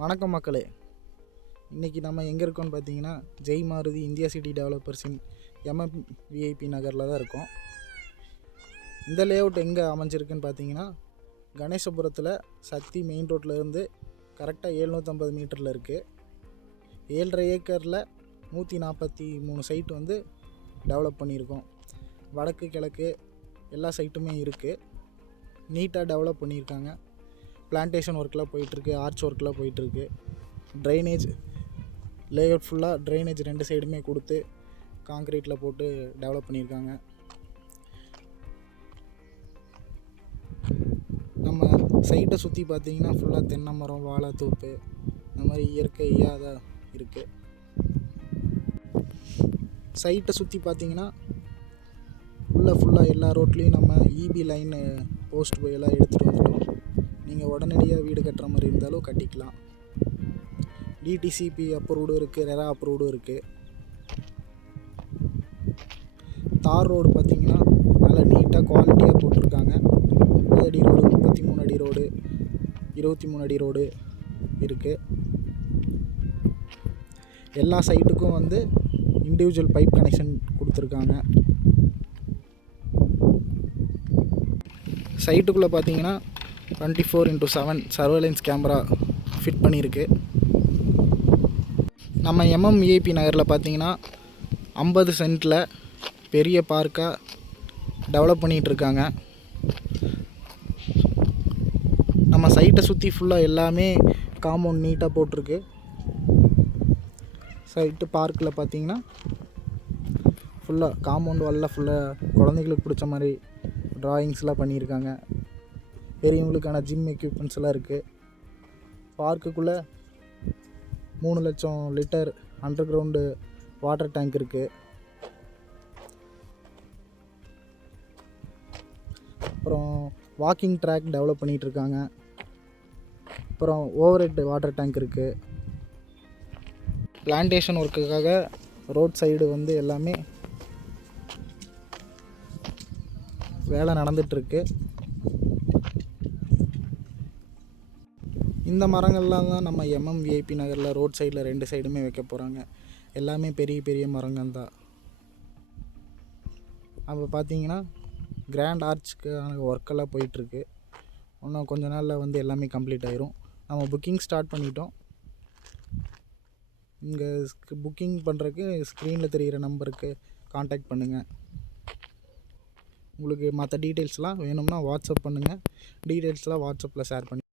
வணக்கம் மக்களே. இன்றைக்கி நம்ம எங்கே இருக்கோம்னு பார்த்தீங்கன்னா, ஜெய் மாருதி இந்தியா சிட்டி டெவலப்பர்ஸின் MMVIP நகரில் தான் இருக்கோம். இந்த லேஅவுட் எங்கே அமைஞ்சிருக்குன்னு பார்த்தீங்கன்னா, கணேசபுரத்தில் சக்தி மெயின் ரோட்டில் இருந்து கரெக்டாக 750 மீட்டரில் இருக்குது. 7.5 ஏக்கரில் 143 சைட் வந்து டெவலப் பண்ணியிருக்கோம். வடக்கு கிழக்கு எல்லா சைட்டுமே இருக்குது. நீட்டாக டெவலப் பண்ணியிருக்காங்க. பிளான்டேஷன் ஒர்க்கெலாம் போயிட்டுருக்கு, ஆர்ச் ஒர்க்கெலாம் போயிட்டுருக்கு. ட்ரைனேஜ் லேஅவுட் ஃபுல்லாக ட்ரைனேஜ் 2 சைடுமே கொடுத்து காங்க்ரீட்டில் போட்டு டெவலப் பண்ணியிருக்காங்க. நம்ம சைட்டை சுற்றி பார்த்தீங்கன்னா ஃபுல்லாக தென்னை மரம், வாழைத்தோப்பு, இந்த மாதிரி இயற்கையாக தான் இருக்குது. சைட்டை சுற்றி பார்த்தீங்கன்னா ஃபுல்லாக எல்லா ரோட்லேயும் நம்ம EB லைனு போஸ்ட் எல்லாம் எடுத்துகிட்டு வந்துட்டோம். நீங்கள் உடனடியாக வீடு கட்டுற மாதிரி இருந்தாலும் கட்டிக்கலாம். DTCP அப்ரூவ்டும் இருக்குது, ரெரா அப்ரூவ்டும் இருக்குது. தார் ரோடு பார்த்திங்கன்னா நல்லா நீட்டாக குவாலிட்டியாக போட்டிருக்காங்க. 30 அடி ரோடு, 33 அடி ரோடு, 23 அடி ரோடு இருக்குது. எல்லா சைட்டுக்கும் வந்து இண்டிவிஜுவல் பைப் கனெக்ஷன் கொடுத்துருக்காங்க. சைட்டுக்குள்ளே பார்த்தீங்கன்னா 24x7 சர்வேலன்ஸ் கேமரா ஃபிட் பண்ணியிருக்கு. நம்ம MMVIP நகரில் பார்த்தீங்கன்னா 50 சென்ட்டில் பெரிய பார்க்காக டெவலப் பண்ணிகிட்ருக்காங்க. நம்ம சைட்டை சுற்றி ஃபுல்லாக எல்லாமே காம்பவுண்ட் நீட்டாக போட்டிருக்கு. சைட்டு பார்க்கில் பார்த்தீங்கன்னா ஃபுல்லாக காம்பவுண்ட் வாலில் ஃபுல்லாக குழந்தைங்களுக்கு பிடிச்ச மாதிரி ட்ராயிங்ஸ்லாம் பண்ணியிருக்காங்க. பெரியவங்களுக்கான ஜிம் எக்யூப்மெண்ட்ஸ் எல்லாம் இருக்குது. பார்க்குக்குள்ளே 3 லட்சம் litre under ground water tank இருக்குது. அப்புறம் வாக்கிங் ட்ராக் டெவலப் பண்ணிகிட்ருக்காங்க. அப்புறம் ஓவர் ஹெட் வாட்டர் டேங்க் இருக்குது. பிளான்டேஷன் ஒர்க்குக்காக ரோட் சைடு வந்து எல்லாமே வேலை நடந்துகிட்ருக்கு. இந்த மரங்கள்லாம் தான் நம்ம MMVIP நகரில் ரோட் சைடில் 2 சைடுமே வைக்க போகிறாங்க. எல்லாமே பெரிய பெரிய மரங்கள் தான். அப்போ பார்த்தீங்கன்னா கிராண்ட் ஆர்ச்சுக்கான ஒர்க்கெல்லாம் போயிட்டுருக்கு. இன்னும் கொஞ்ச நாளில் வந்து எல்லாமே கம்ப்ளீட் ஆயிரும். நம்ம புக்கிங் ஸ்டார்ட் பண்ணிட்டோம். இங்கே புக்கிங் பண்ணுறதுக்கு ஸ்க்ரீனில் தெரிகிற நம்பருக்கு காண்டாக்ட் பண்ணுங்கள். உங்களுக்கு மற்ற டீட்டெயில்ஸ்லாம் வேணும்னா வாட்ஸ்அப் பண்ணுங்கள். டீட்டெயில்ஸ்லாம் வாட்ஸ்அப்பில் ஷேர் பண்ணி